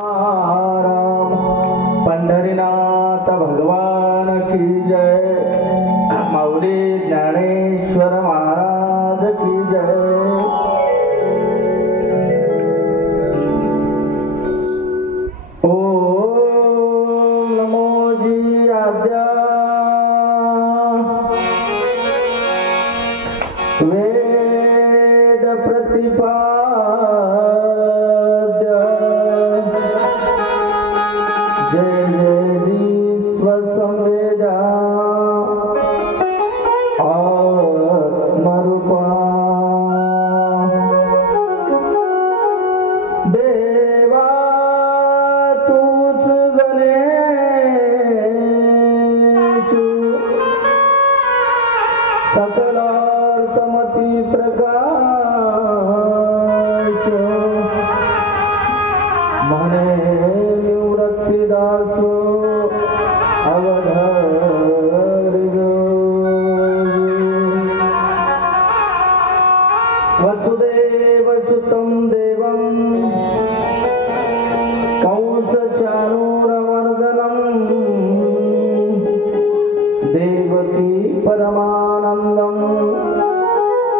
राम पंढरीनाथ भगवान की जय। माऊली ज्ञानेश्वर महाराज की जय। ओम नमो जी आद्या वेद प्रतिपाद्य जय जय जी स्वसंवेदा आत्मरूपा देवा तूच गणेशु सकलार्थमती प्रकाश मने निवृत्तिदास अवधर वसुदेव सुतं देवं कंसचाणूरमर्दनं देवकी परमानन्दं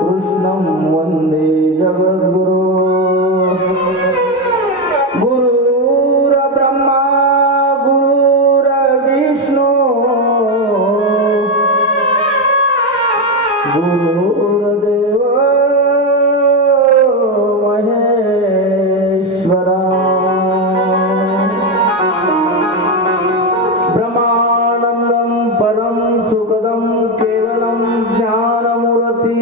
कृष्णं वन्दे जगद्गुरो। गुरुर्ब्रह्मा गुरुर्विष्णु गुरुर्देव महेश्वरा। ब्रह्मानन्दं परं सुखदं केवलं ज्ञानमूर्ति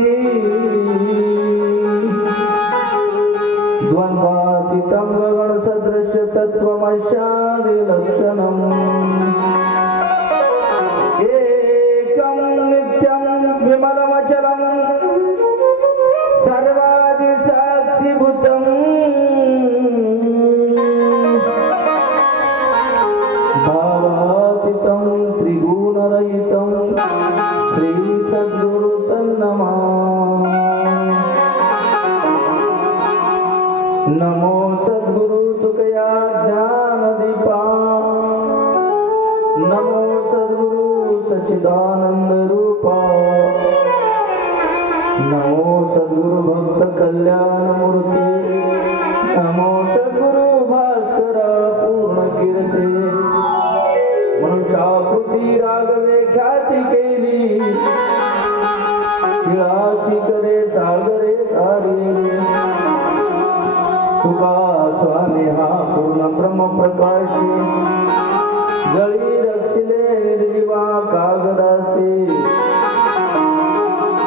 द्वन्द्वातीतं गगनसदृश तत्त्वमस्यादिलक्षणम् एकं नित्यं विमलमचलं सर्वादिसाक्षिभूतं भावातीतं त्रिगुणरहितं श्री सद्गुरु तन्नमः। नमो सद्गुरु तुकया ज्ञानदीपा नमो सद्गुरु सच्चिदानंद रूपा नमो सद्गुरु भक्त कल्याण मूर्ती नमो सद्गुरु भास्कर पूर्ण कीर्ती। मनुष्याकृती रागवे ख्याती केली शिळाशी करे सागरे तारिली। तुका स्वामी हा पूर्ण ब्रह्म प्रकाशी जळी रक्षिले निर्जीवा कागदासी।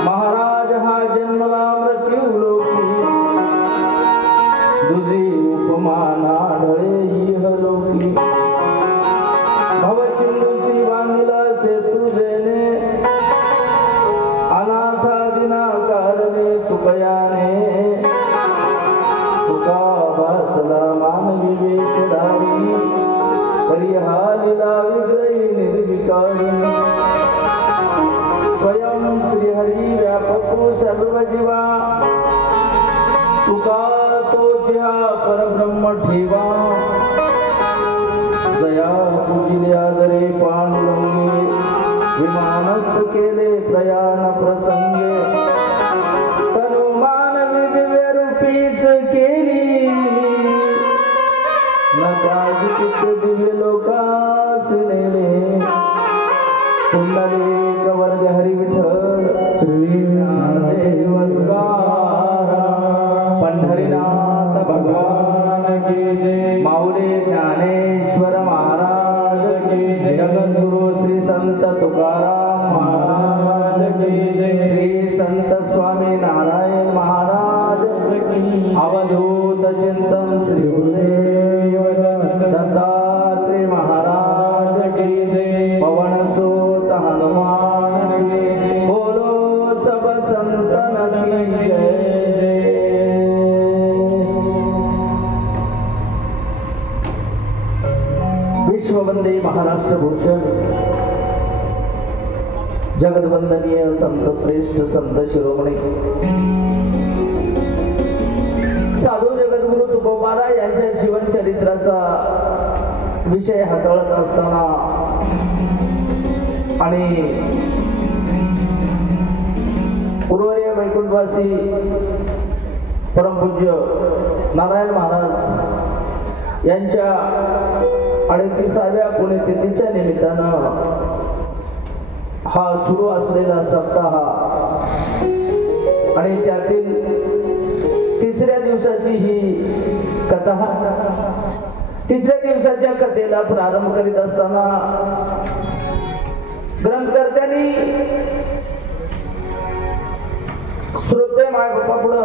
महाराज हा जन्मला मृत्यू लोकी दुजी उपमा नाढळे इहलोकी। भवसिंधूची बांधिला सेतू जेने अनाथादिना कारणे तुकयाने। तुका भासला मानवी वेशधारी परिहालिला विग्रही निर्विकारी। स्वयं श्रीहरी व्यापको सर्व जीवा तुका तो जिहा परब्रह्म ठेवा। दया तुझिले आदरे पांडुरंगे विमानस्थ केले प्रयाण प्रसंगे। तनु मानवी दिव्य रूपीच केली न त्यागित दिव्य लोकास नेले। पुंडलिक वर्ग हरी विठ्ठल श्री ज्ञानदेव तुकाराम पंढरीनाथ भगवान की जय। माऊली ज्ञानेश्वर महाराज की जय। जगद्गुरु श्री संत तुकाराम महाराज की जय। श्री संत स्वामी नारायण महाराज की। अवधूत चिंतन श्री गुरुदेव दत्तात्रेय महाराज की जय। पवन सुत हनुमान की बोलो सब संतन की जय। विश्ववंदे महाराष्ट्र भूषण जगद्वंदनीय संत श्रेष्ठ संत शिरोमणी साधू जगद्गुरु तुकोबारा यांच्या जीवन चरित्राचा विषय हाताळत असताना आणि पूर्वरीय वैकुंठवासी परमपूज्य नारायण महाराज यांच्या 38व्या पुण्यतिथीच्या निमित्तानं हा सुरू असलेला सप्ताह आणि त्यातील 3ऱ्या दिवसाची ही कथा, 3ऱ्या दिवसाच्या कथेला प्रारंभ करीत असताना ग्रंथकर्त्यांनी श्रोते मायबापा पुढं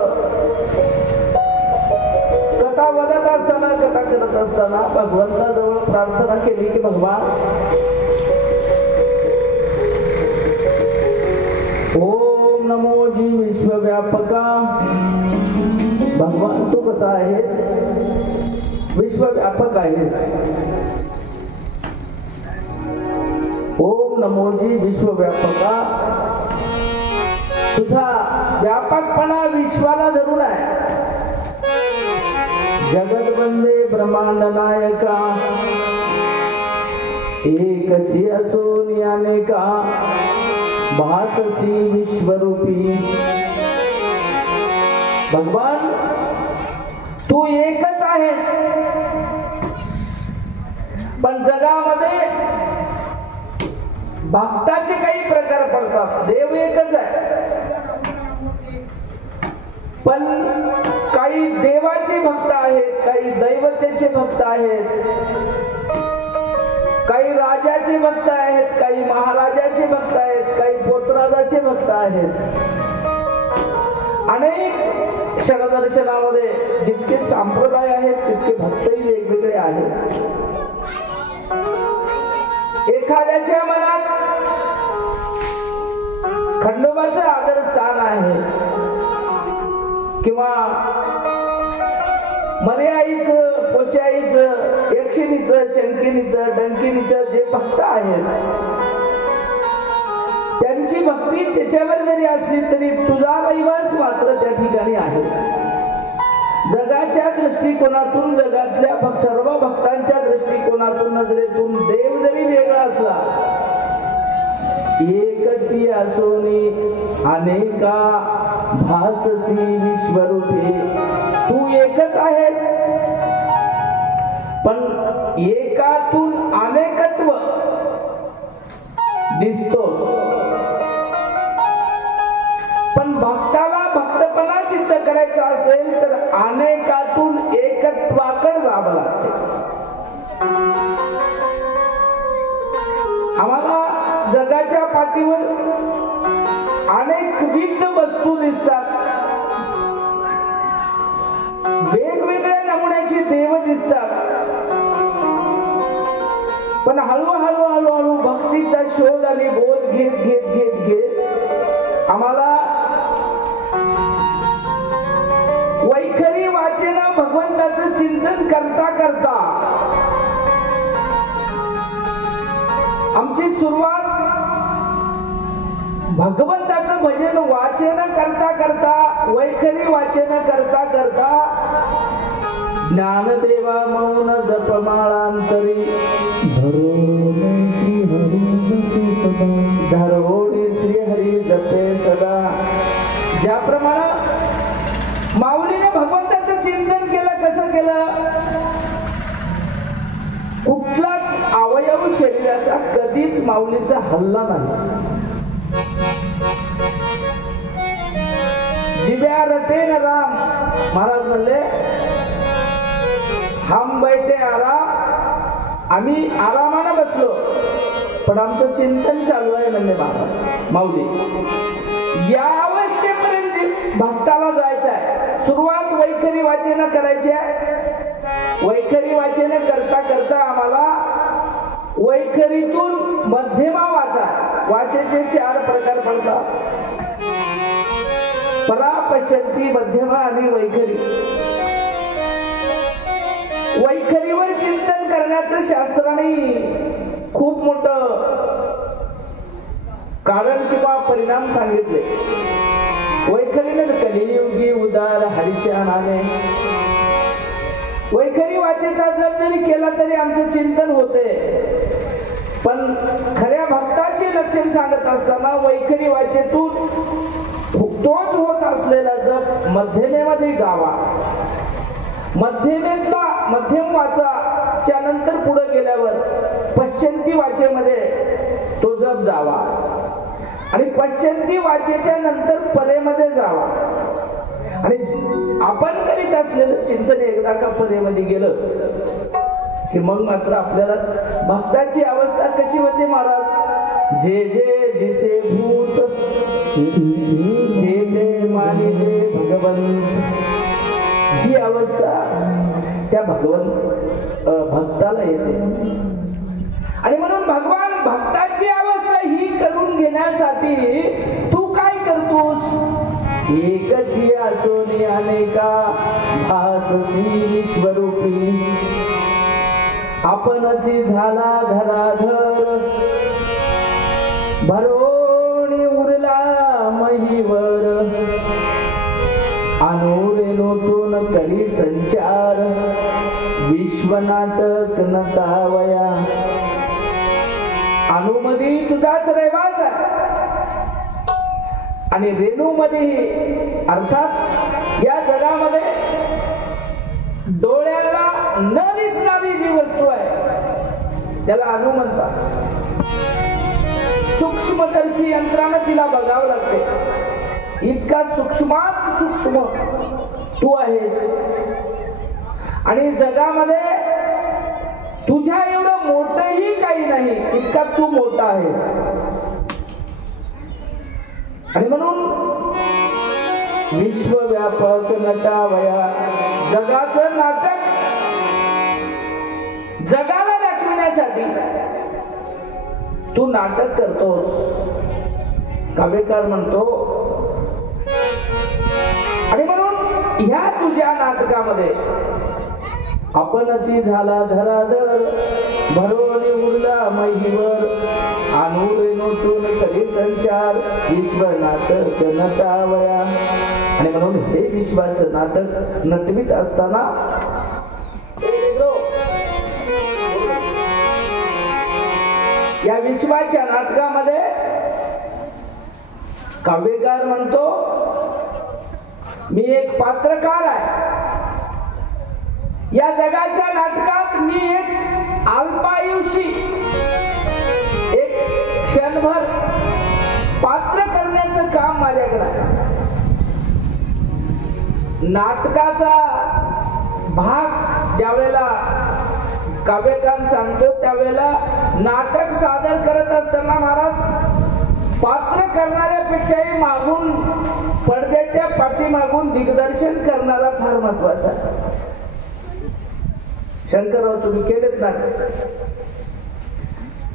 कथा बघत असताना, कथा करत असताना भगवंताजवळ प्रार्थना केली की भगवान, ओम नमो जी विश्वव्यापका, भगवान तू कसा आहेस, विश्वव्यापक आहेस. ओम नमो जी विश्वव्यापका, तुझा व्यापकपणा विश्वाला धरून आहे. जगदवंदे ब्रह्मांड नायका, एकची असोनी अनेका, भाससी विश्वरूपी. भगवान तू एकच आहेस, पण जगामध्ये भक्ताचे काही प्रकार पडतात. देव एकच आहे, पण काही देवाचे भक्त आहेत, काही दैवतेचे भक्त आहेत, काही राजाचे भक्त आहेत, काही महाराजाचे भक्त आहेत, काही पोतराजाचे भक्त आहेत. अनेक क्षणदर्शनामध्ये जितके संप्रदाय आहेत तितके भक्तही वेगवेगळे आहेत. एखाद्याच्या मनात खंडोबाचं आदर स्थान आहे किंवा मर्याईचं, पोचाईचं, यक्षिणीचं, शंकिनीचं, डंकिनीचं जे भक्त आहेत त्यांची भक्ती त्याच्यावर जरी असली तरी तुझा रहिवास मात्र त्या ठिकाणी आहे. जगाच्या दृष्टिकोनातून, जगातल्या सर्व भक्तांच्या दृष्टिकोनातून, नजरेतून देव जरी वेगळा असला, एकची असोनी अनेका, भाससी विश्वरूपे. तू एकच आहेस, पण एकातून अनेकत्व दिसतोस. पण भक्ताला भक्तपणा सिद्ध करायचा असेल तर अनेकातून एकत्वाकडे जावं लागते. आम्हाला जगाच्या पाठीवर अनेक विविध वस्तू दिसतात, वेगवेगळ्या नमुन्याची देव दिसतात, पण हळूहळू हळूहळू भक्तीचा शोध आणि बोध घेत घेत घेत घेत आम्हाला वैखरी वाचन भगवंताचं चिंतन करता करता आमची सुरुवात भगवंताचं भजन वाचन करता करता, वैखरी वाचन करता करता, ज्ञानदेवा मौन जपमाळांतरी धरोडी श्री हरी जपे सदा. ज्याप्रमाणे माऊलीने भगवंताचं चिंतन केलं, कसं केलं, कुठलाच अवयव शरीराचा कधीच माऊलीचा हल्ला नाही. जिव्या रटे न राम, महाराज म्हणले हम बैठे आराम, आम्ही आरामाने बसलो पण आमचं चिंतन चालू आहे म्हणले महाराज माऊली. या अवस्थेपर्यंत भक्ताला जायचं आहे. सुरुवात वैखरी वाचन करायची आहे. वैखरी वाचन करता करता आम्हाला वैखरीतून मध्यमा वाचा, वाचेचे 4 प्रकार पडतात, परा, पश्यंती, मध्यमा आणि वैखरी. वैखरीवर चिंतन करण्याचं शास्त्राने खूप मोठं कारण किंवा परिणाम सांगितले. वैखरीने कलियुगी उदार हरीच्या नामे वैखरी वाचेचा जप जरी केला तरी आमचं चिंतन होते, पण खऱ्या भक्ताचे लक्षण सांगत असताना वैखरी वाचेतून तोच होत असलेला जप मध्यमेमध्ये जावा. मध्यम वाचाच्या नंतर पुढे गेल्यावर पश्चंती वाचेमध्ये तो जप जावा आणि पश्चंती वाचेच्या नंतर परेमध्ये जावा. आणि आपण करीत असलेलं चिंतन एकदा का परेमध्ये गेलं की मग मात्र आपल्याला भक्ताची अवस्था कशी होते महाराज. जे जे दिसे भूत ते ते मानिजे भगवंत, ही अवस्था त्या भक्ताला येते. आणि म्हणून भगवान भक्ताची अवस्था ही करून घेण्यासाठी तू काय करतोस. एकची असोनी अनेका भाससी विश्वरूपी, आपणची झाला घराघर भरोणी उरला महीवर, अनुरेणूतून करी संचार विश्वनाटक नटावया. अनुमध्ये तुझाच रहिवास आहे आणि रेणूमध्ये अर्थात या जगामध्ये डोळ्याला न दिसणारी जी वस्तू आहे त्याला अनु म्हणतात. सूक्ष्मदर्शी यंत्रानं तिला बघावं लागते. इतका सूक्ष्मात सूक्ष्म तू आहेस आणि जगामध्ये तुझ्या एवढं मोठंही काही नाही इतका तू मोठा आहेस. आणि म्हणून विश्वव्यापक नटावया, जगाचं नाटक जगाला दाखविण्यासाठी तू नाटक करतोस. काव्यकार म्हणतो. आणि म्हणून ह्या तुझ्या नाटकामध्ये आपणची झाला धराधर भरोणी उरला महीवर, अनुरेणूतून करी संचार विश्व नाटक नटावया. आणि म्हणून हे विश्वाचं नाटक नटवीत असताना या विश्वाच्या नाटकामध्ये काव्यकार म्हणतो मी एक पात्रकार आहे. या जगाच्या नाटकात मी एक अल्पायुषी एक क्षणभर पात्र करण्याचं काम माझ्याकडे आहे. नाटकाचा भाग ज्यावेळेला काव्यकार सांगतो त्यावेळेला नाटक सादर करत असताना महाराज पात्र करणाऱ्यापेक्षाही मागून पडद्याच्या पाठीमागून दिग्दर्शन करणारा फार महत्वाचा. शंकरराव तुम्ही केलेत नाटक.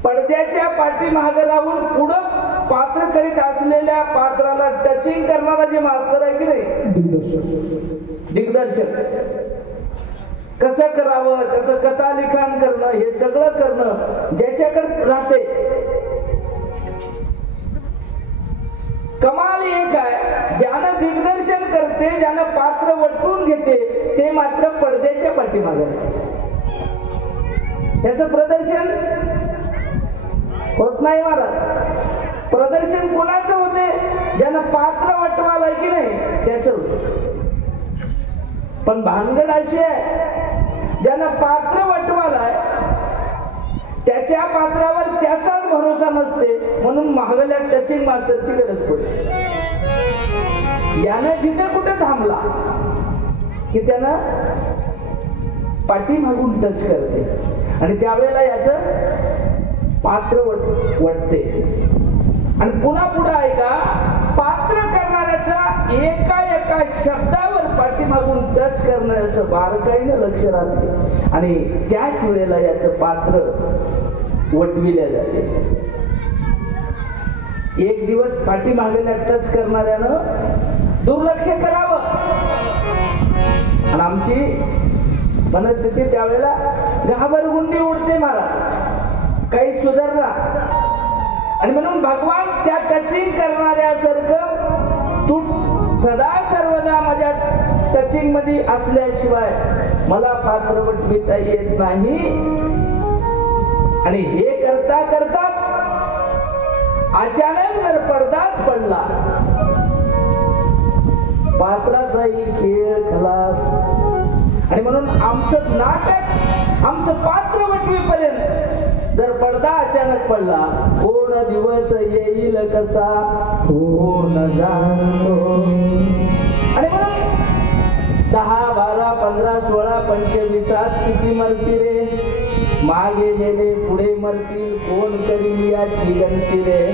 पडद्याच्या पाठीमागे राहून पुढं पात्र करीत असलेल्या पात्राला टचिंग करणारा जे मास्तर आहे की नाही दिग्दर्शक, कसं करावं त्याचं कथा लिखाण करणं हे सगळं करणं ज्याच्याकडे राहते. कमाल एक आहे ज्यानं दिग्दर्शन करते ज्यानं पात्र वटवून घेते ते मात्र पडद्याच्या पाठीमागे त्याचं प्रदर्शन होत नाही महाराज. प्रदर्शन कोणाचं होते ज्यानं पात्र वटवालंय की नाही त्याचं होत. पण भानगड अशी आहे ज्यानं पात्र वटवालाय त्याच्या पात्रावर त्याचाच भरोसा नसते म्हणून महागल्या टचिंग मास्टरची गरज पडते. यानं जिथे कुठे थांबला की त्यानं पाठीमागून टच करते आणि त्यावेळेला याचं पात्र वटते. आणि पुन्हा पुढे ऐका पात्र करणाऱ्याचा एका एका शब्दावर पाठीमागून टच करण्याचं बारकाईनं लक्ष राहते आणि त्याच वेळेला याचं पात्र वटविल्या जाते. एक दिवस पाठीमागेला टच करणाऱ्यानं दुर्लक्ष करावं आणि आमची मनस्थिती त्यावेळेला घाबरगुंडी उडते महाराज, काही सुधारणा. आणि म्हणून भगवान त्या टचिंग करणाऱ्यासारखं तू सदा सर्वदा माझ्या टचिंग मध्ये असल्याशिवाय मला पात्र वटविता येत नाही. आणि हे करता करताच अचानक जर पडदाच पडला, पात्राचाही खेळ खलास. आणि म्हणून आमचं नाटक, आमचं पात्र वटवीपर्यंत जर पडदा अचानक पडला, कोण दिवस येईल कसा कोण जाणतो. आणि म्हणून 10, 12, 15, 16, 25 किती मरती रे, मागे मेले पुढे मरतील, कोण करील याची गंती रे.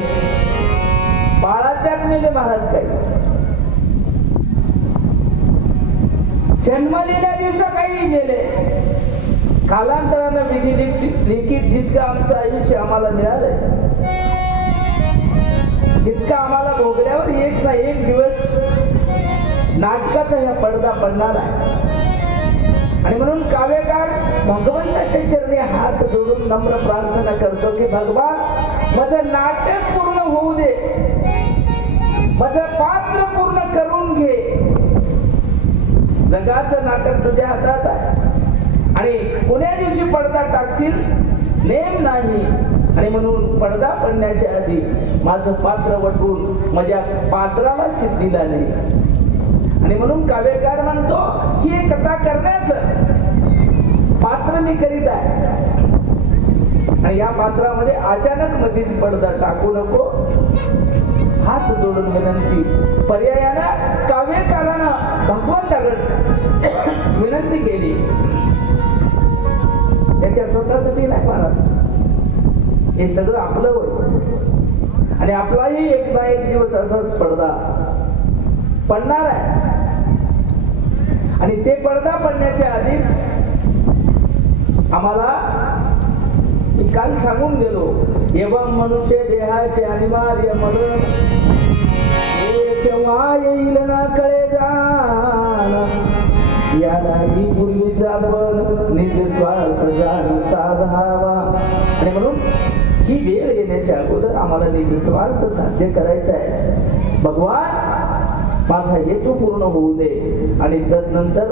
बाळात्यात मेले महाराज काही, जन्मलेल्या दिवसा काही गेले. कालांतरानं विधी लिखित जितकं आमचं आयुष्य आम्हाला मिळालंय, तितकं आम्हाला भोगल्यावर एक ना एक दिवस नाटकाचा ह्या पडदा पडणार आहे. आणि म्हणून काव्यकार भगवंताच्या चरणी हात जोडून नम्र प्रार्थना करतो की भगवान, माझं नाटक पूर्ण होऊ दे, माझं पात्र पूर्ण करून घे. जगाचं नाटक तुझ्या हातात आहे आणि कोण्या दिवशी पडदा टाकशील नेम नाही. आणि म्हणून पडदा पडण्याच्या आधी माझं पात्र वटवून माझ्या पात्राला सिद्धीला नाही. आणि म्हणून काव्यकार म्हणतो ही एक कथा करण्याचं पात्र मी करीत आहे आणि या पात्रामध्ये अचानक मधीच पडदा टाकू नको. हात जोडून विनंती. पर्यायानं काव्यकारानं भगवंताकडे विनंती केली. त्याच्या स्वतःसाठी नाही महाराज, हे सगळं आपलं होय आणि आपलाही एक ना एक दिवस असाच पडदा पडणार आहे. आणि ते पडदा पडण्याच्या आधीच आम्हाला, मी काल सांगून गेलो, एवं मनुष्य देहाचे अनिवार्य मरण केव्हा येईल ना कळे जाण, यालाही पूर्वीचा पण निज स्वार्थ जाण साधावा. आणि म्हणून ही वेळ येण्याच्या अगोदर आम्हाला निज स्वार्थ साध्य करायचा आहे. भगवान माझा हेतू पूर्ण होऊ दे आणि तदनंतर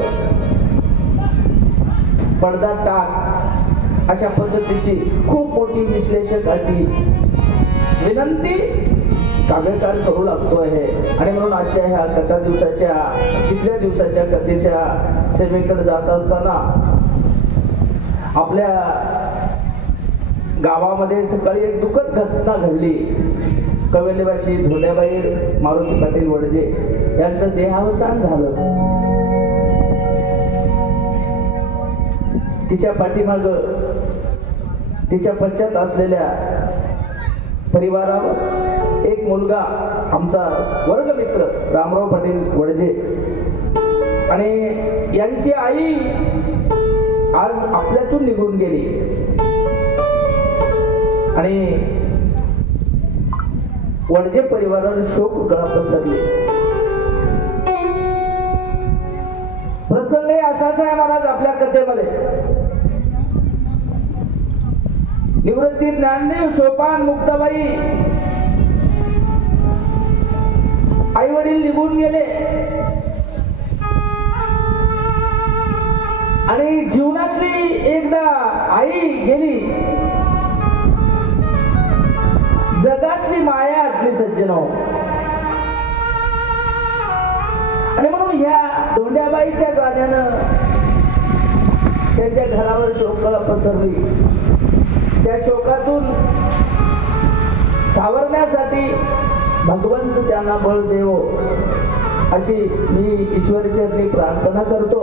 पडदा टाक, अशा पद्धतीची खूप मोठी विश्लेषक अशी विनंती काव्यकार करू लागतो आहे. आणि म्हणून आजच्या ह्या कथा दिवसाच्या 3ऱ्या दिवसाच्या कथेच्या सेवेकडे जात असताना आपल्या गावामध्ये सकाळी एक दुःखद घटना घडली. कवेलीवासी धोंड्याबाई मारुती पाटील वडजे यांचं देहावसान झालं. तिच्या पाठीमाग तिच्या पश्चात असलेल्या परिवारावर एक मुलगा, आमचा वर्गमित्र रामराव पाटील वडजे आणि यांची आई आज आपल्यातून निघून गेली. आणि वडजे परिवारावर शोक कळा पसरली. प्रसंग असाच आहे महाराज आपल्या कथेमध्ये. निवृत्ती ज्ञानदेव सोपान मुक्ताबाई आई वडील निघून गेले आणि जीवनातली एकदा आई गेली, जगातली माया आटली सज्जनो. आणि म्हणून ह्या धोंड्याबाईच्या जाण्यानं त्यांच्या घरावर शोककळा पसरली. त्या शोकातून सावरण्यासाठी भगवंत त्यांना बळ देवो अशी मी ईश्वरचरणी प्रार्थना करतो.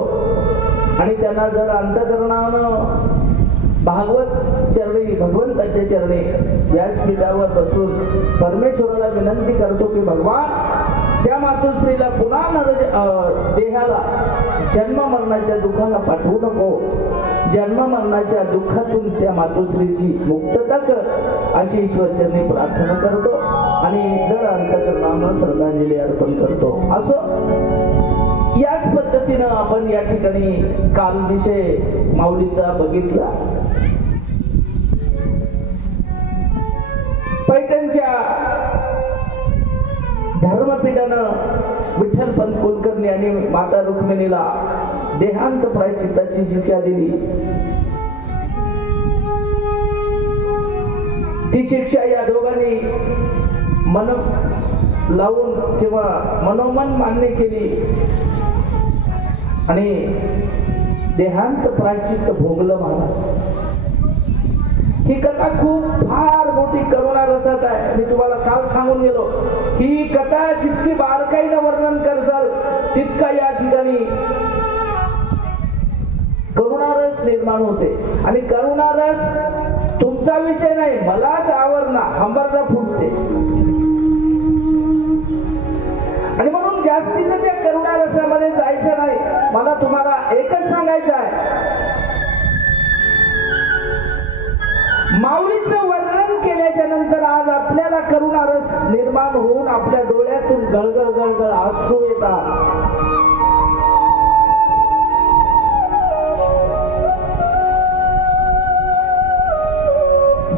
आणि त्यांना जर अंतःकरणानं भागवत चरणी, भगवंताच्या चरणी व्यासपीठावर बसून परमेश्वराला विनंती करतो की भगवान त्या मातोश्रीला पुन्हा देहाला जन्म मरणाच्या दुःखाला पाठवू नको. जन्म मरणाच्या दुःखातून त्या मातोश्रीची मुक्तता कर अशी ईश्वरचरणी प्रार्थना करतो आणि जड अंतःकरणानं श्रद्धांजली अर्पण करतो. असं याच पद्धतीनं आपण या ठिकाणी काल विषय माऊलीचा बघितला. पैठणच्या धर्मपीठानं विठ्ठलपंत कुलकर्णी आणि माता रुक्मिणीला देहांत प्रायश्चित्ताची शिक्षा दिली. ती शिक्षा या दोघांनी मन लावून किंवा मनोमन मान्य केली आणि देहांत प्रायश्चित्त भोगलं महाराज. ही कथा खूप फार मोठी करुणा रसात आहे. मी तुम्हाला काल सांगून गेलो, ही कथा जितकी बारकाईनं वर्णन करसाल तितका या ठिकाणी करुणारस निर्माण होते. आणि करुणारस तुमचा विषय नाही, मलाच आवरणा हंबरडा फुटते. आणि म्हणून जास्तीचं त्या करुणा रसामध्ये जायचं नाही. मला तुम्हाला एकच सांगायचं आहे, माऊलीचं वर्णन केल्याच्या नंतर आज आपल्याला करुणा रस निर्माण होऊन आपल्या डोळ्यातून गळगळ गळगळ अश्रू येतात.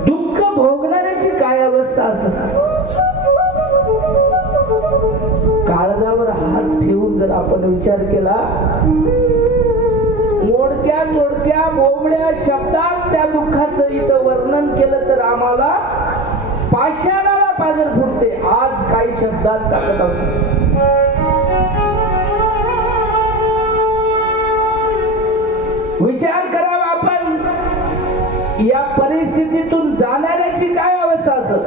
दुःख भोगणाऱ्याची काय अवस्था असणार. काळजावर हात ठेवून जर आपण विचार केला, मोडक्या तोडक्या बोबड्या शब्दात त्या दुःखाचं इथं वर्णन केलं तर आम्हाला पाषाणाला पाजर फुटते. आज काही शब्दात टाकत असत. विचार करावा आपण, या परिस्थितीतून जाणाऱ्याची काय अवस्था असत.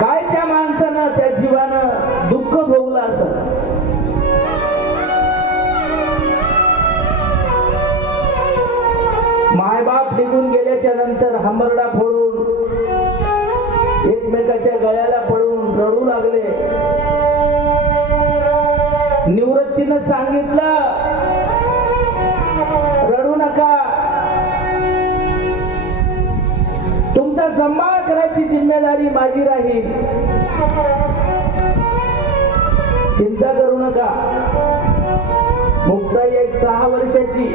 काय त्या माणसानं त्या जीवानं दुःख भोगलं असत. मायबाप निघून गेल्याच्या नंतर हंबरडा फोडून एकमेकाच्या गळ्याला पडून रडू लागले. निवृत्तीनं सांगितलं, रडू नका, तुमचा सांभाळ करायची जिम्मेदारी माझी राहील, चिंता करू नका. मुक्ताई 6 वर्षाची,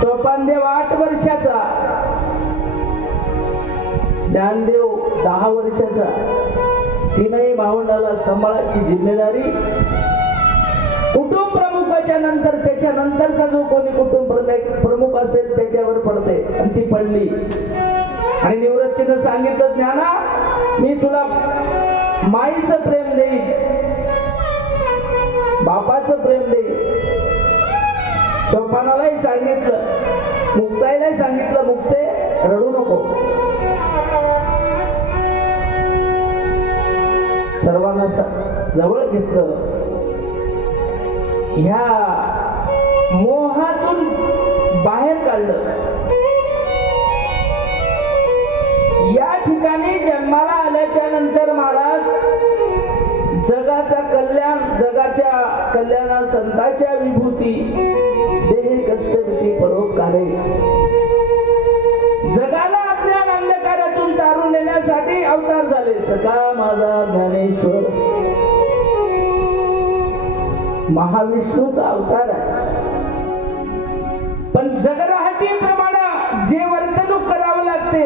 सोपानदेव 8 वर्षाचा, ज्ञानदेव 10 वर्षाचा. तीनही भावंडाला सांभाळायची जिम्मेदारी कुटुंब प्रमुखाच्या नंतर त्याच्या नंतरचा जो कोणी कुटुंब प्रमुख असेल त्याच्यावर पडते. आणि ती पडली. आणि निवृत्तीनं सांगितलं, ज्ञाना मी तुला माईचं प्रेम देईन, बापाचं प्रेम देईन. सोपानालाही सांगितलं, मुक्ताईलाही सांगितलं, मुक्ते रडू नको. सर्वांना जवळ घेतलं. ह्या मोहातून बाहेर काढलं. या ठिकाणी जन्माला आल्याच्या नंतर महाराज जगाचा कल्याण, जगाच्या कल्याणा संतांच्या विभूती, देह कष्ट भीती परोपकारे, जगाला अज्ञान अंधकारातून तारून नेण्यासाठी अवतार झाले. सखा माझा ज्ञानेश्वर महाविष्णूचा अवतार आहे. पण जगराहटीप्रमाणे जे वर्तणूक करावं लागते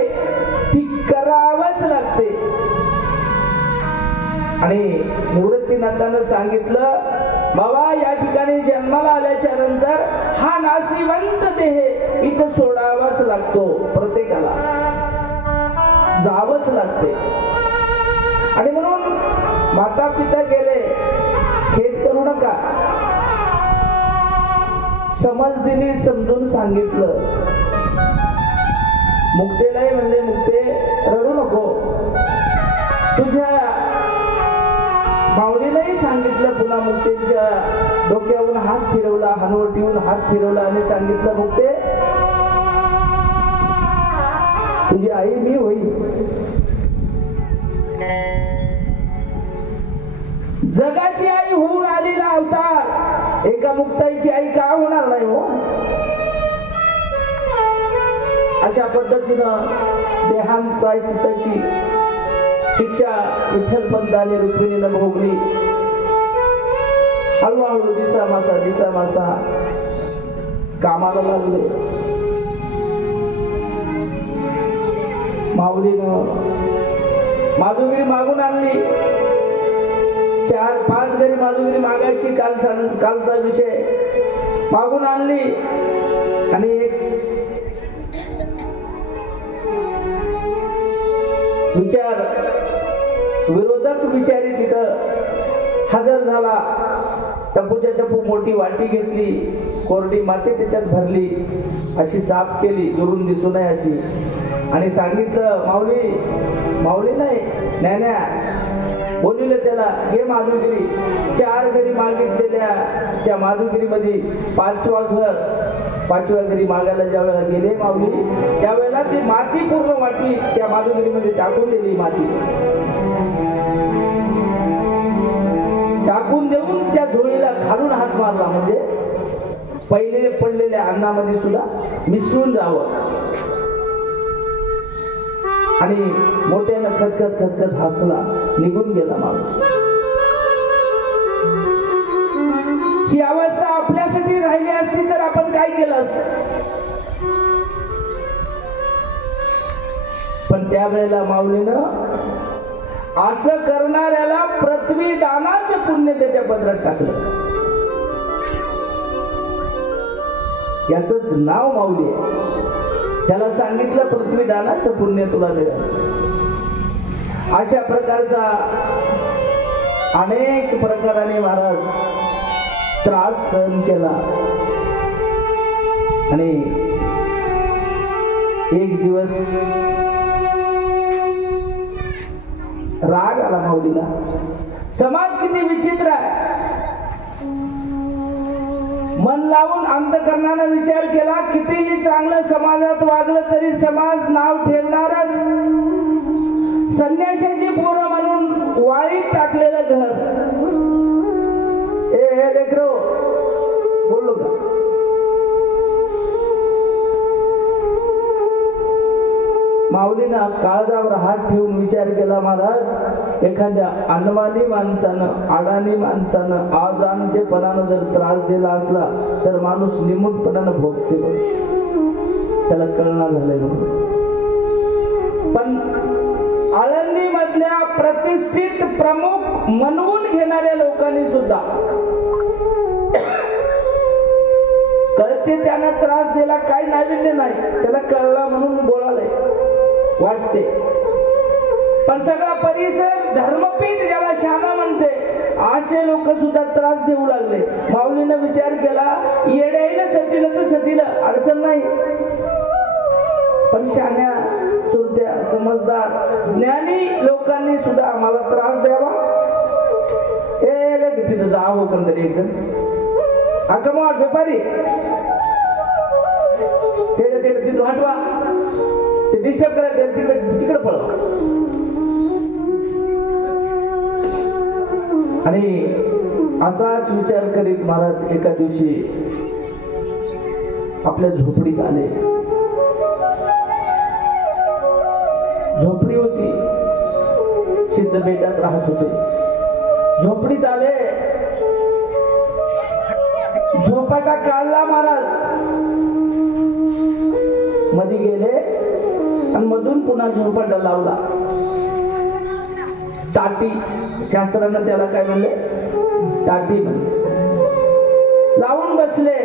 ती करावंच लागते. आणि निवृत्तीनाथानं सांगितलं, बाबा या ठिकाणी जन्माला आल्याच्या नंतर हा नासिवंत देह इथं सोडावाच लागतो. प्रत्येकाला जावंच लागते. आणि म्हणून माता पिता गेले, खेद करू नका. समज दिली, समजून सांगितलं. मुक्तेलाही म्हणले, मुक्ते रडू नको. तुझ्या माऊलीलाही सांगितलं. पुन्हा मुक्तेच्या डोक्यावरून हात फिरवला, हनवटीवरून हात फिरवला आणि सांगितलं, मुक्ते तुझी आई मी होईल. जगाची आई होऊन आलेला अवतार एका मुक्ताईची आई का होणार नाही हो. अशा पद्धतीनं देहांत प्रायश्चित्ताची शिक्षा विठ्ठलपंतांनी रुक्मिणीनं भोगली. हळूहळू दिसा मासा कामाला लागले. माऊलीनं माधुगिरी मागून आणली, 4-5 घरी माधुगिरी मागायची, कालचा विषय मागून आणली आणि एक विरोधक विचारी तिथं हजर झाला. टपूच्या टपू मोठी वाटी घेतली, कोरडी माती त्याच्यात भरली, अशी साफ केली दुरून दिसू नये अशी, आणि सांगितलं माऊली नाही ज्ञान्या, बोलिलं त्याला, घे माधुगिरी. 4 घरी मागितलेल्या त्या माधुगिरीमध्ये 5व्या घरी मागायला ज्या वेळेला गेले माऊली, त्यावेळेला ती माती पूर्ण वाटी त्या माधुगिरीमध्ये टाकून दिली. माती टाकून देऊन त्या झोळीला खालून हात मारला, म्हणजे पहिले पडलेल्या अन्नामध्ये सुद्धा मिसळून जावं, आणि मोठ्यानं खतखत हसला, निघून गेला माणूस. ही अवस्था आपल्यासाठी राहिली असती तर आपण काय केलं असतं? पण त्यावेळेला माऊलीनं असं करणाऱ्याला पृथ्वी दानाचं पुण्य त्याच्या पदरात टाकलं. याचंच नाव माऊली आहे. त्याला सांगितलं पृथ्वी दानाचं पुण्य तुला मिळेल. अशा प्रकारचा अनेक प्रकाराने महाराज त्रास सहन केला, आणि एक दिवस राग आला माऊलीला. समाज किती विचित्र आहे. मन लावून अंतःकरणाने विचार केला, कितीही चांगलं समाजात वागलं तरी समाज नाव ठेवणारच. संन्याशाची पोरं म्हणून वाळीत टाकलेलं घर. ए लेकरो, बोललो का? माऊलीनं काळजावर हात ठेवून विचार केला, महाराज एखाद्या अनवाणी माणसानं, अडाणी माणसानं अजाणतेपणानं जर त्रास दिला असला तर माणूस निमूटपणानं भोगते, त्याला कळना झालंय. पण आळंदी मधल्या प्रतिष्ठित प्रमुख म्हणून घेणाऱ्या लोकांनी सुद्धा कळते त्यानं त्रास दिला, काही नाविन्य नाही, त्याला कळला म्हणून बोलायला वाटते. पण सगळा परिसर धर्मपीठ ज्याला शाना म्हणते, असे लोक सुद्धा त्रास देऊ लागले. माऊलीनं विचार केला, येड्याईनं सतीलं तर सतीलं अडचण नाही, पण शान्या सुरत्या समजदार ज्ञानी लोकांनी सुद्धा आम्हाला त्रास द्यावा. ए तिथं जावं कोणतरी एकदम अकमा व्यापारी ते तिथं हटवा, ते डिस्टर्ब करायला तिकडे पळवा. आणि असाच विचार करीत महाराज एका दिवशी आपल्या झोपडीत आले. झोपडी होती, सिद्ध बेटात राहत होते. झोपडीत आले, झोपाटा काढला महाराज, मध्ये गेले आणि मधून पुन्हा झोपाटा लावला. ताटी, शास्त्रानं त्याला काय म्हणले, ताटी म्हणले. लावून बसले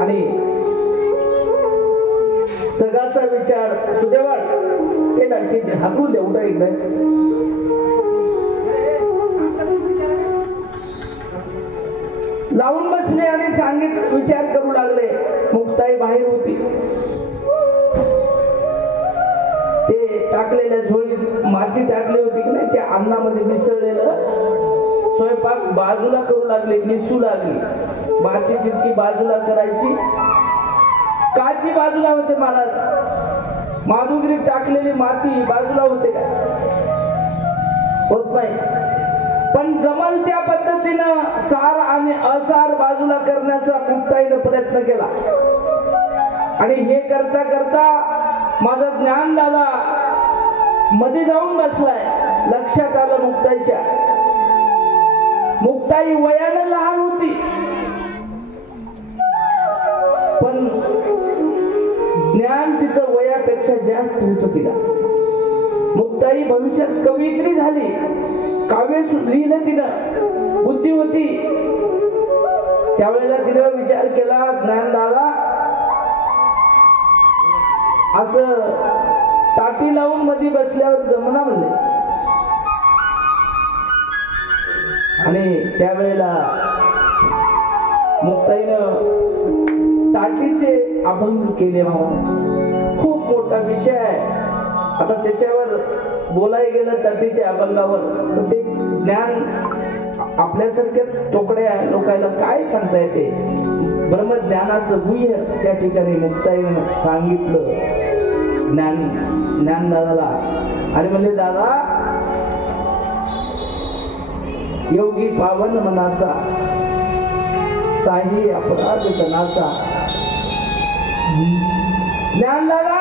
आणि जगाचा विचार सुदेवाड ते नाही, ते हाकून देऊ एकदा. लावून बसले आणि सांगितलं, विचार करू लागले. मुक्ताई बाहेर होती, ते टाकलेल्या झोळीत माती टाकली होती की नाही, त्या अन्नामध्ये मिसळलेलं स्वयंपाक बाजूला करू लागले, निसू लागली. माती जितकी बाजूला करायची, काची बाजूला होते महाराज, माधुगिरी टाकलेली माती बाजूला होते का? होत नाही. पण जमल त्या पद्धतीनं सार आणि असार बाजूला करण्याचा मुक्ताईनं प्रयत्न केला. आणि हे करता करता माझा ज्ञानदादा मध्ये जाऊन बसलाय. लक्षात आलं मुक्ताईच्या, मुक्ताई वयानं लहान होती, पण ज्ञान तिचं वयापेक्षा जास्त होत तिला. मुक्ताई भविष्यात कवयित्री झाली, काव्य लिहिलं तिनं, बुद्धी होती. त्यावेळेला तिनं विचार केला, ज्ञानदादा असं ताटी लावून मध्ये बसल्यावर जमना म्हणले. आणि त्यावेळेला मुक्ताईनं ताटीचे अभंग केले. मावस खूप मोठा विषय आहे. आता त्याच्यावर बोलाय गेलं ताटीच्या अभंगावर तर ते ज्ञान आपल्यासारख्या तोकड्या लोकांना काय सांगता येते. ब्रह्मज्ञानाचं गुह्य त्या ठिकाणी मुक्ताईनं सांगितलं ज्ञानदादाला. आणि म्हणले, दादा योगी पावन मनाचा, साही अपराध जनाचा. ज्ञानदादा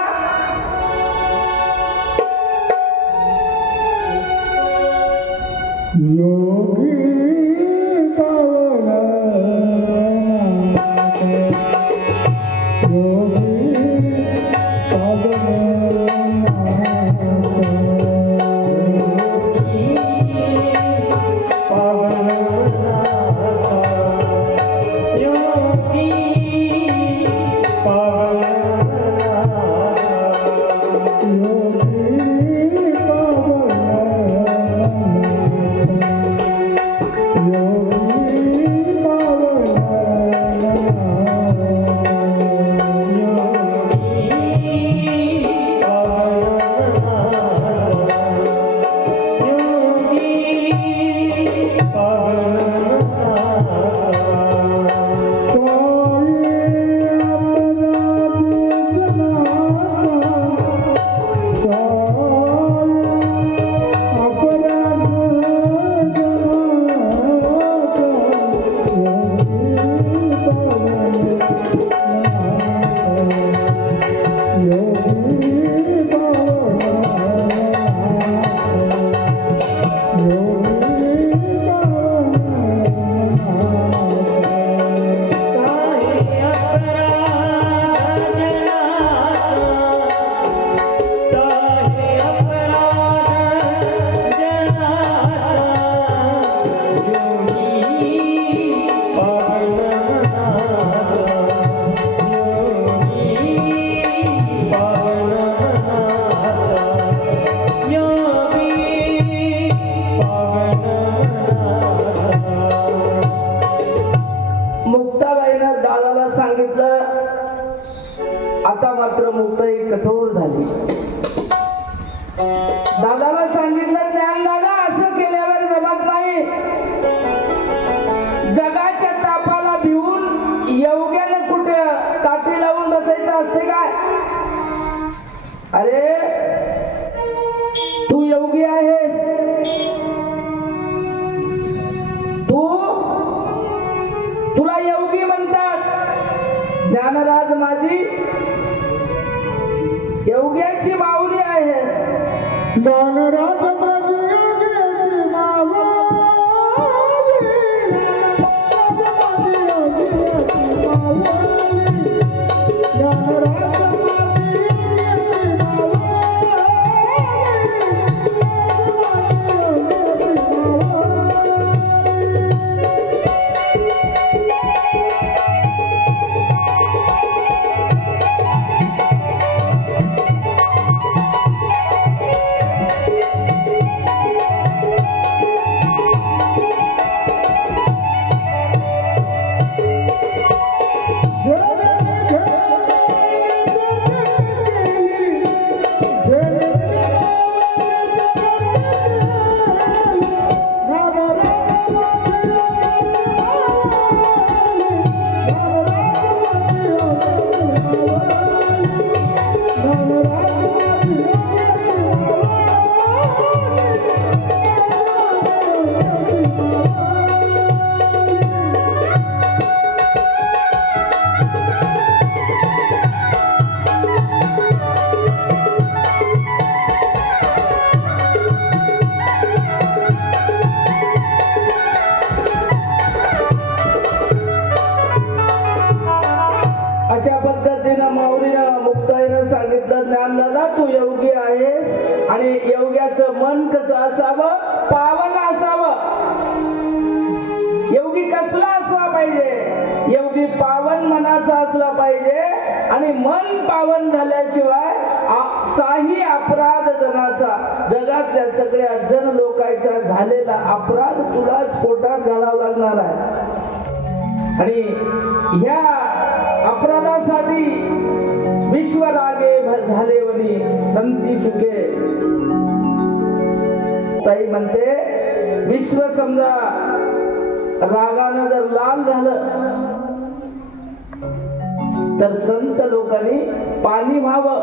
योगी पावन आता मात्र मुक्ताई कठोर झाली. दादाला सांगितलं, ज्ञानदादा असं केल्यावर जमत नाही. जगाच्या तापाला भिवून योग्यानं कुठे ताटी लावून बसायचं असते काय? अरे तू योगी आहेस, तुला योगी म्हणतात. ज्ञानराज माझी योग्याची माऊली आहेस. ज्ञानराज माझी योग्याची माऊली, माऊलीनं मुक्ताईनं सांगितलं, ज्ञानदादा तू योगी आहेस आणि योग्याचं मन कसं असावं, पावन असावं. योगी कसला असला पाहिजे, योगी पावन मनाचा असला पाहिजे आणि मन पावन झाल्याशिवाय साही अपराध जनाचा, जगातल्या सगळ्या जन लोकांचा झालेला अपराध तुलाच पोटात घालावा लागणार आहे. आणि ह्या अपराधासाठी विश्वरागे झाले वनी संती सुखे. ताई म्हणते विश्व समजा रागानं जर लाल झालं तर संत लोकांनी पाणी व्हावं,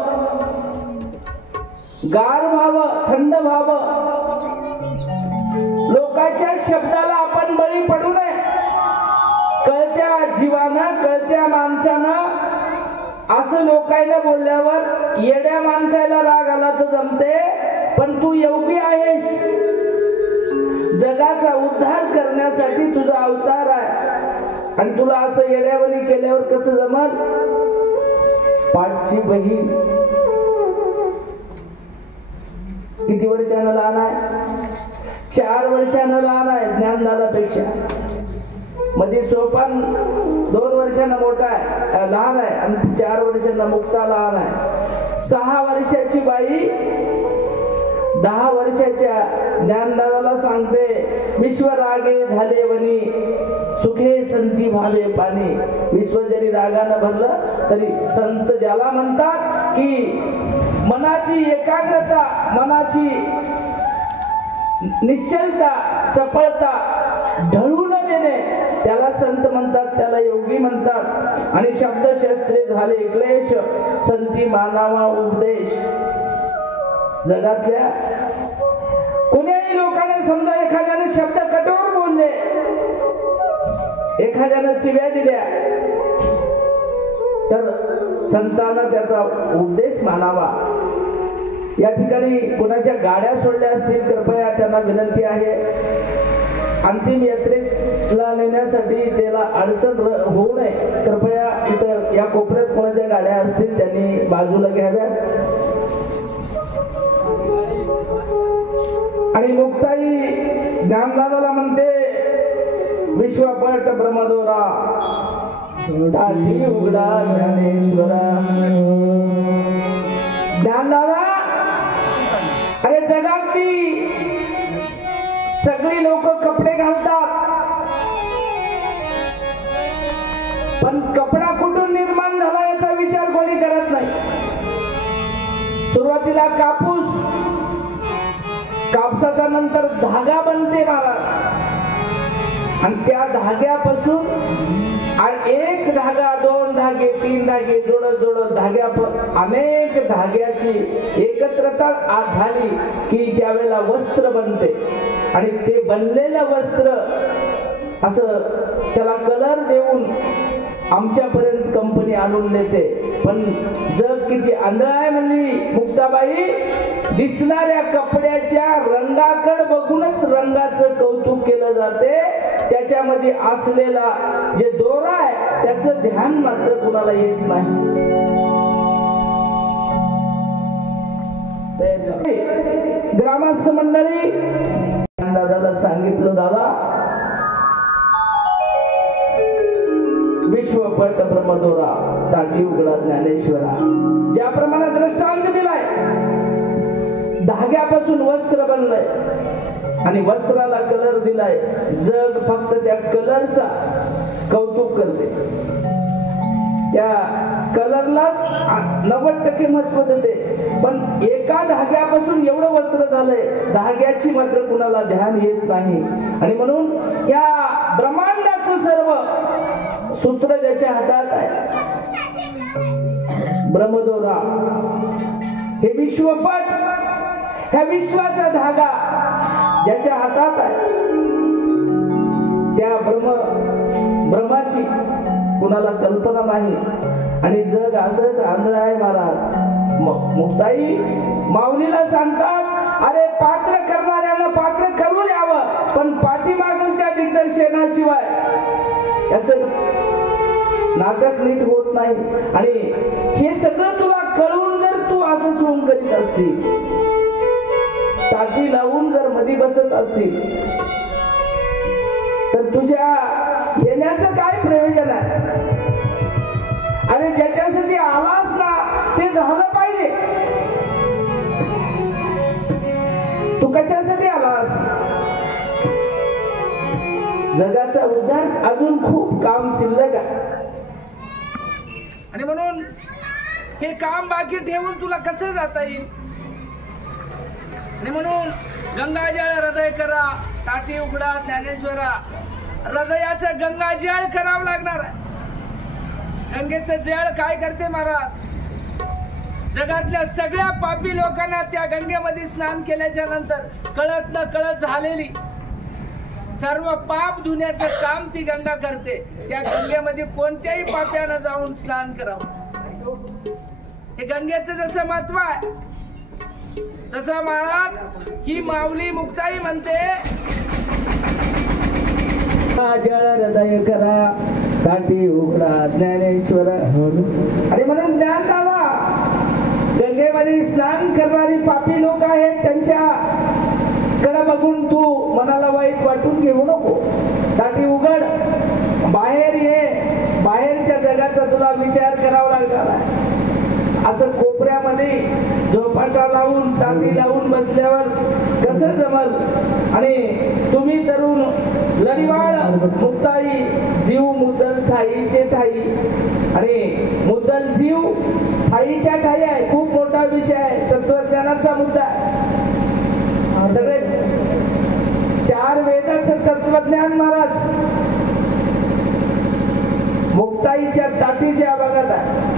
गार व्हावं, थंड व्हावं. लोकांच्या शब्दाला आपण बळी पडू नये. कळत्या जीवानं, कळत्या माणसानं असं लोकांना बोलल्यावर येड्या माणसाला राग आला तर जमते, पण तू योगी आहेस, जगाचा उद्धार करण्यासाठी तुझा अवतार आहे आणि तुला असं येड्यावणी केल्यावर कसं जमल. पाठची बहीण किती वर्षानं लहान आहे, 4 वर्षानं लहान आहे ज्ञानदादापेक्षा. मध्ये सोपान 2 वर्षांना मोठा आहे, लहान आहे आणि 4 वर्षांना मुक्ता लहान आहे. 6 वर्षाची बाई 10 वर्षाच्या ज्ञानदादाला सांगते विश्वरागे झाले वनी सुखे संती भावे पाणी. विश्व जरी रागानं भरलं तरी संत ज्याला म्हणतात की मनाची एकाग्रता, मनाची निश्चलता, चपळता ढळू न देणे त्याला संत म्हणतात, त्याला योगी म्हणतात. आणि शब्दशास्त्रे झाले क्लेश संती मानावा उपदेश. जगातल्या कोण्याही लोकांना समजा एखाद्याने शब्द कठोर बोलले, एखाद्याने शिव्या दिल्या तर संतांना त्याचा उपदेश मानावा. या ठिकाणी कोणाच्या गाड्या सोडल्या असतील कृपया त्यांना विनंती आहे, अंतिम यात्रेला नेण्यासाठी त्याला अडचण होऊ नये. कृपया इथं या कोपऱ्यात कोणाच्या गाड्या असतील त्यांनी बाजूला घ्याव्यात. आणि मुक्ताई ज्ञानदादाला म्हणते विश्वपट ब्रह्मदोरा ताटी उघडा ज्ञानेश्वरा. ज्ञानदादा, अरे जगातली सगळी लोक कपडे घालतात, पण कपडा कुठून निर्माण झाला याचा विचार कोणी करत नाही. सुरुवातीला कापूस, कापसाच्या नंतर धागा बनते महाराज, आणि त्या धाग्यापासून एक धागा, 2 धागे, 3 धागे जोडत जोडत धाग्या अनेक धाग्याची एकत्रता झाली की त्यावेळेला वस्त्र बनते. आणि ते बनलेलं वस्त्र असं त्याला कलर देऊन आमच्यापर्यंत कंपनी आणून देते. पण जग किती आंधळ आहे म्हणली मुक्ताबाई. दिसणाऱ्या कपड्याच्या रंगाकडे बघूनच रंगाचं कौतुक केलं जाते, त्याच्यामध्ये असलेला जे दोरा आहे त्याचं ध्यान मात्र कुणाला येत नाही. ग्रामस्थ मंडळी दादाला सांगितलं, दादा विश्वपट ब्रह्मदोरा ताटी उघडा ज्ञानेश्वरा. ज्याप्रमाणे दृष्टांत दिलाय, धाग्यापासून वस्त्र बनलंय आणि वस्त्राला कलर दिलाय. जग फक्त त्या कलरचा कौतुक करते, त्या कलरलाच 90% महत्व देते. पण एका धाग्यापासून एवढं वस्त्र झालंय, धाग्याची मात्र कुणाला ध्यान येत नाही. आणि म्हणून या ब्रह्मांडाचं सर्व सूत्र ज्याच्या हातात आहे, ब्रह्मदोरा हे विश्वपट, ह्या विश्वाचा धागा ज्याच्या हातात आहे, त्या ब्रह्माची कुणाला कल्पना नाही. आणि जग असंच आंधळ आहे महाराज. मुक्ताई माऊलीला सांगतात, अरे पात्र करणाऱ्यानं पात्र करू द्यावं, पण पाठीमागच्या दिग्दर्शनाशिवाय याच नाटक नीट होत नाही. आणि हे सगळं तुला कळून जर तू असं सोंग करीत असशील, ताटी लावून जर मधी बसत असेल, तर तुझ्या येण्याचं काय प्रयोजन आहे? अरे ज्याच्यासाठी आलास ना ते झालं पाहिजे. तू कशासाठी आलास? जगाचा उद्धार अजून खूप काम शिल्लक आहे. आणि म्हणून हे काम बाकी ठेवून तुला कसं जाता येईल? आणि म्हणून गंगाजळ हृदय करा, ताटी उघडा ज्ञानेश्वरा. हृदयाचं गंगाजळ करावं लागणार आहे. गंगेचं जळ काय करते महाराज? जगातल्या सगळ्या पापी लोकांना त्या गंगेमध्ये स्नान केल्याच्या नंतर कळत न कळत झालेली सर्व पाप धुण्याचं काम ती गंगा करते. त्या गंगेमध्ये कोणत्याही पाप्यानं जाऊन स्नान करावं. हे गंगेचं जसं महत्व आहे तसं महाराज ही माऊली मुक्ताई म्हणते, जळ हृदय करा, ताटी उघडा ज्ञानेश्वर. आणि म्हणून ज्ञानदाता गंगेमध्ये स्नान करणारी पापी लोक आहेत, त्यांच्या कडे बघून तू मनाला वाईट वाटून घेऊ नको. ताटी उघड, बाहेर ये. बाहेरच्या जगाचा तुला विचार करावा लागणार आहे. असं कोपऱ्यामध्ये झोपाटा लावून ताटी लावून बसल्यावर कसं जमल? आणि तुम्ही तरुण लढीवाळ मुक्ताई, जीव मुद्दल ठाईचे ठाई. आणि मुद्दल जीव ठाईच्या ठाई आहे. खूप मोठा विषय आहे, तत्वज्ञानाचा मुद्दा आहे. सगळे 4 वेदाचं तत्वज्ञान महाराज मुक्ताईच्या ताटीचे अभंगात आहे.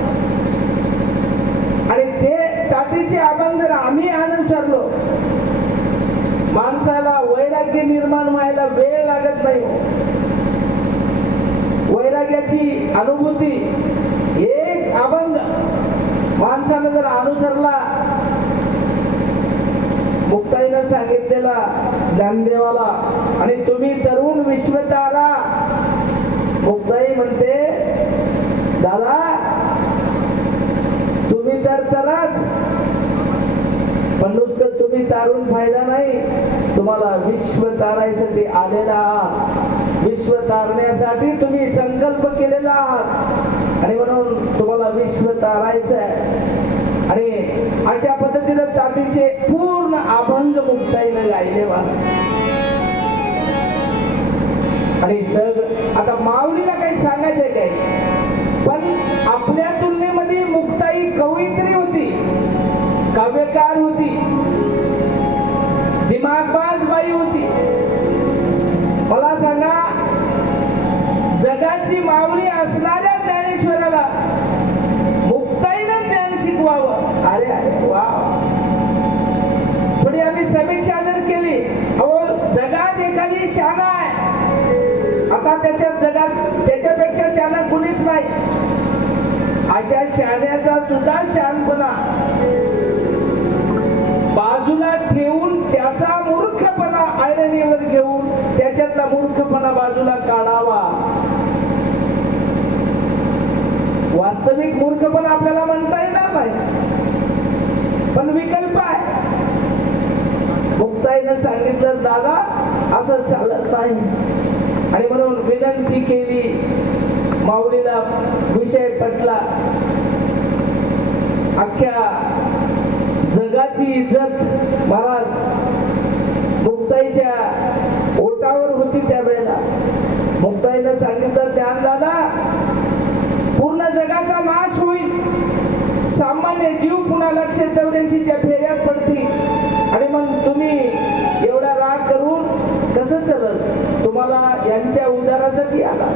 आणि ते ताटीचे अभंग जर आम्ही अनुसरलो, माणसाला वैराग्य निर्माण व्हायला वेळ लागत नाही. वैराग्याची अनुभूती एक अभंग माणसानं जर अनुसरला, मुक्ताईनं सांगितलेला ज्ञानदेवाला. आणि तुम्ही तरुण विश्वतारा, मुक्ताई म्हणते दादा तुम्ही तर तराच, पण नुसतं तुम्ही तारून फायदा नाही. तुम्हाला विश्व तारायसाठी आलेला आहात. विश्व तारण्यासाठी तुम्ही संकल्प केलेला आहात. आणि म्हणून तुम्हाला विश्व तारायचं आहे. आणि अशा पद्धतीनं ताटीचे पूर्ण अभंग मुक्ताईनं गायले. आणि आता माऊलीला काही सांगायचंय काही, पण आपल्या तुलनेमध्ये मुक्ताई कवयित्री होती, काव्यकार होती, दिमागबाज बाई होती. मला सांगा, जगाची माऊली असणाऱ्या ज्ञानेश्वराला मुक्ताईनं ज्ञान शिकवावं. अरे अरे वा. थोडी आम्ही समीक्षा जर केली, अहो जगात एखादी शाना आहे, आता जगात त्याच्यापेक्षा शाना कुणीच नाही. अशा शाण्याचा सुद्धा शानपणा बाजूला ठेवून त्याचा मूर्खपणा ऐरणीवर घेऊन त्याच्यातला मूर्खपणा बाजूला काढावा. वास्तविक मूर्खपणा आपल्याला म्हणता येणार नाही, पण विकल्प आहे. मुक्ताईनं सांगितलं दादा असं चालत नाही. आणि म्हणून विनंती केली, माऊलीला विषय पटला. अख्ख्या जगाची इज्जत महाराज मुक्ताईच्या ओटावर होती. त्यावेळेला मुक्ताईनं सांगितलं ज्ञान दादा पूर्ण जगाचा नाश होईल, सामान्य जीव पुन्हा 184च्या फेऱ्यात पडतील. आणि मग तुम्ही एवढा राग करून कसं चलल? तुम्हाला यांच्या उद्धारासाठी आला.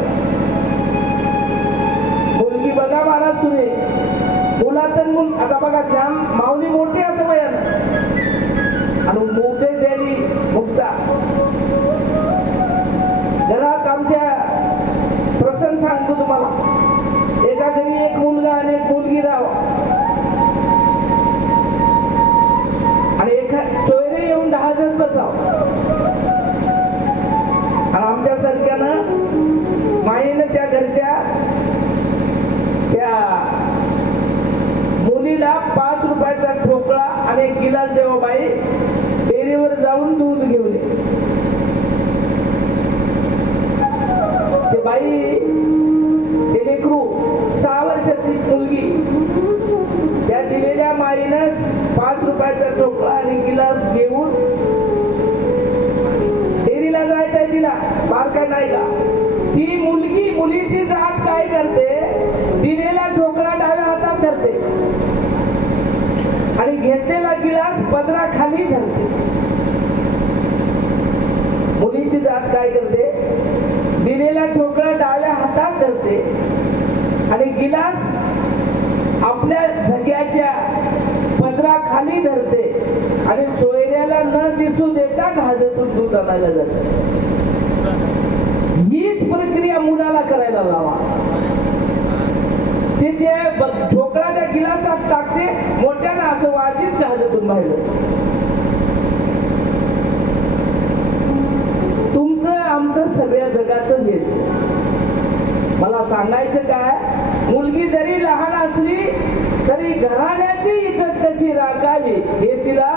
मुलगी बघा महाराज, तुम्ही मुलातन मुल, आता बघा ज्ञान माऊली मोठी आता वयानं आणि मोठे द्याली मुक्ता. घरात आमच्या प्रसंग सांगतो तुम्हाला. एका घरी एक मुलगा आणि एक मुलगी राहावा, आणि एका सोयरे येऊन जहाजात बसावं. आणि आमच्या सारख्यानं माईनं त्या घरच्या मुलीला 5 रुपयाचा ठोकळा आणि एक गिलास देवा बाई, डेअरीवर जाऊन दूध घेऊन ये. ते बाई, ते लेकरू 6 वर्षाची मुलगी, त्या दिलेल्या माईनं 5 रुपयाचा ठोकळा आणि गिलास घेऊन डेअरीला जायचंय तिला, बार काय नाही का. ती मुलगी, मुलीची जात काय करते, दिलेला ठोकळा डाव्या हातात धरते आणि घेतलेला गिलास पदराखाली धरते. मुलीची जात काय करते, दिलेला ठोकळा डाव्या हातात धरते आणि गिलास आपल्या झग्याच्या पदराखाली धरते आणि सोयऱ्याला न दिसू देता ढाजतून दूध आणायला जाते. हीच प्रक्रिया मुलाला करायला लावा. ते ठोकळा त्या गिलासात टाकते, मोठ्यानं असं वाजीत ढाजतून बाहेर. तुमचं आमचं सगळ्या जगाचं हेच. मला सांगायचं काय, मुलगी जरी लहान असली तरी घराण्याची इज्जत कशी राखावी हे तिला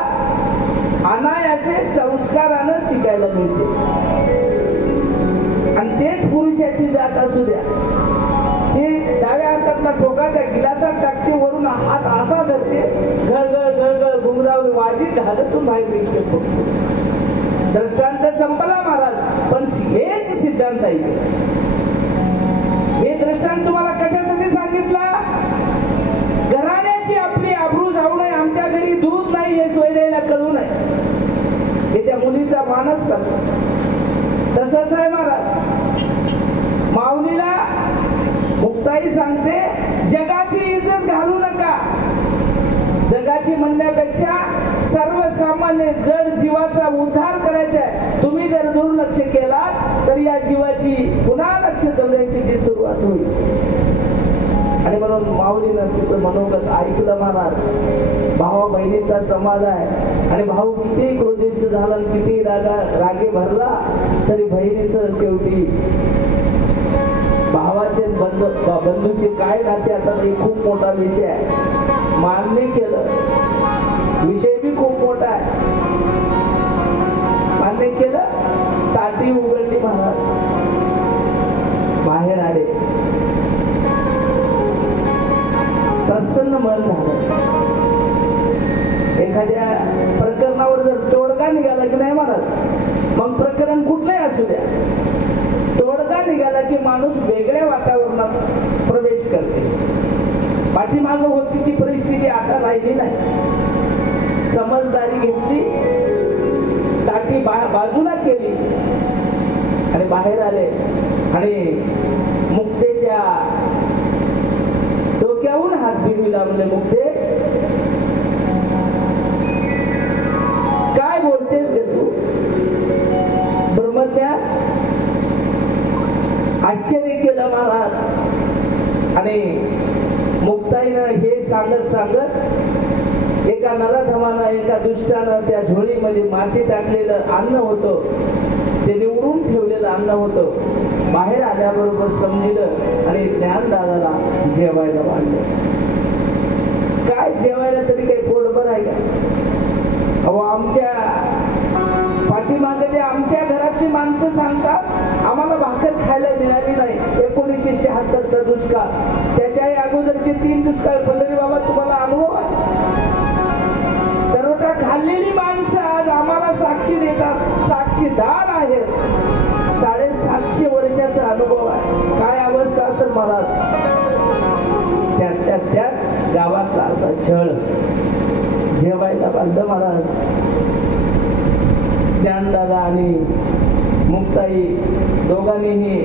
अनायासे संस्कारानं शिकायला मिळते. आणि तेच पुरुषाची जात असू द्या, ती डाव्या हातातला ठोका त्या गिलासात टाकते, वरून हात असा धरते, गळगळ गळगळ घुंगरावर वाजीत घालतून बाहेर निघते. दृष्टांत संपला महाराज, पण हेच सिद्धांत आहे. हे दृष्टांत तुम्हाला कशासाठी सांगितला, घराण्याची आपली आबरू जाऊ नये, आमच्या घरी दूध नाही हे सोयऱ्याला कळू नये, हे त्या मुलीचा मानस राहतो. तसंच आहे महाराज. माऊलीला मुक्ताई सांगते, जगाची इज्जत घालू नका. जगाची म्हणण्यापेक्षा सर्वसामान्य जड जीवाचा उद्धार करायचा आहे. तुम्ही जर दुर्लक्ष केला तर या जीवाची पुन्हा लक्ष जमण्याची जी सुरुवात होईल. आणि म्हणून माऊलीनं तिचं मनोगत ऐकलं महाराज. भावा बहिणीचा समाज आहे आणि भाऊ किती क्रोधिष्ट झाला, किती रागे भरला तरी बहिणीचं शेवटी भावाचे बंधूचे काय नाते, आता खूप मोठा विषय आहे, मान्य केलं. विषय बी खूप मोठा आहे, मान्य केलं. ताटी उघडली महाराज, बाहेर आले, प्रसन्न मन झालं. एखाद्या प्रकरणावर जर तोडगा निघाला की नाही महाराज, मग प्रकरण कुठलंही असू द्या, तोडगा निघाला की माणूस वेगळ्या वातावरणात प्रवेश करते. पाठीमाग होती ती परिस्थिती आता राहिली नाही. समजदारी घेतली, ताटी बाजूला केली आणि बाहेर आले आणि मुक्तेच्या डोक्याहून हात फिरविला. म्हणले, मुक्ते काय बोलतेस गे तू? ब्रह्मज्ञा आश्चर्य केलं महाराज. आणि मुक्ताईनं हे सांगत सांगत एका नराधमानं, एका दुष्टानं त्या झोळीमध्ये माती टाकलेलं अन्न होतं, ते निवडून ठेवलेलं अन्न होतं, बाहेर आल्याबरोबर समजलं आणि ज्ञानदादाला जेवायला वाढलं. काय जेवायला तरी काही पोटभर आहे का? अहो, आमच्या पाठीमागे आमच्या घरातली माणसं सांगतात, आम्हाला भाकर खायला मिळाली नाही. 1976चा दुष्काळ, त्याच्याही अगोदरचे 3 दुष्काळ. पंढरी बाबा तुम्हाला अनुभव आहे? तरोटा खाल्लेली माणसं आज आम्हाला साक्षी देतात, साक्षीदार आहेत. 750 वर्षाचा अनुभव आहे. काय अवस्था असेल महाराज? त्यात गावातला असा छळ. जेवायला बांधलं महाराज. ज्ञानदादा आणि मुक्ताई दोघांनीही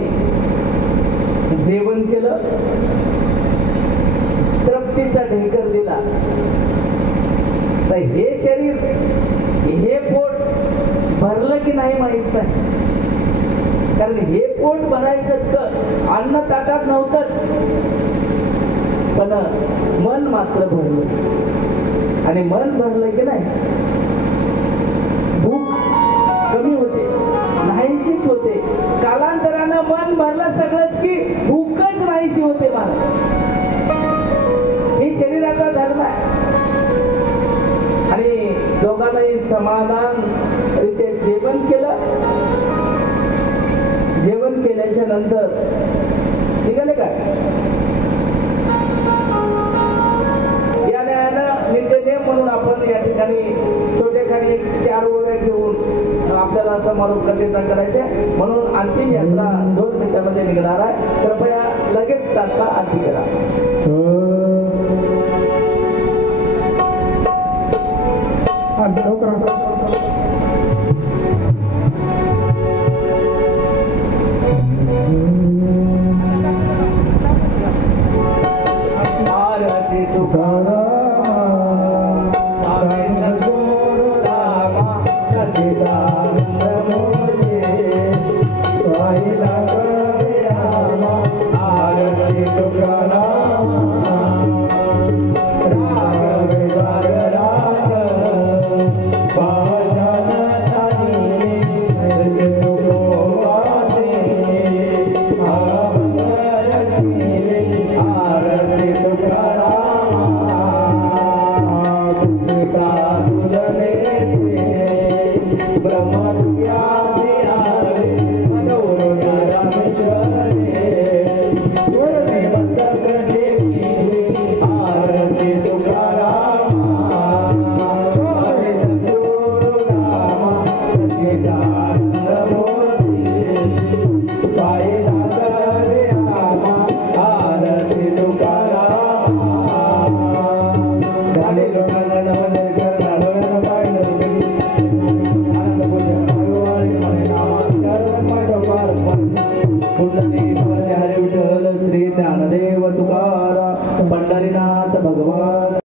जेवण केलं, तृप्तीचा ढेकर दिला. तर हे शरीर, हे पोट भरलं की नाही माहित नाही, कारण हे पोट भरायचं अन्न ताटात नव्हतंच, पण मन मात्र भरलं. आणि मन भरलं की नाही, भूक कमी होते, नाहीशीच होते. कालांतरानं मन भरलं सगळंच की भूकच नाहीशी होते महाराज. हे शरीराचा धर्म आहे. समाधान रित्या जेवण केलं. जेवण केल्याच्या नंतर निघाले काय या न्यायानं नित्यनेम म्हणून आपण या ठिकाणी छोटेखानी 4 ओव्या घेऊन आपल्याला समारोप कथेचा करायचे म्हणून अंतिम यात्रा 2 मिनिटांमध्ये निघणार आहे. कृपया लगेच तात्काळ आरती करा. आरती तुकाराम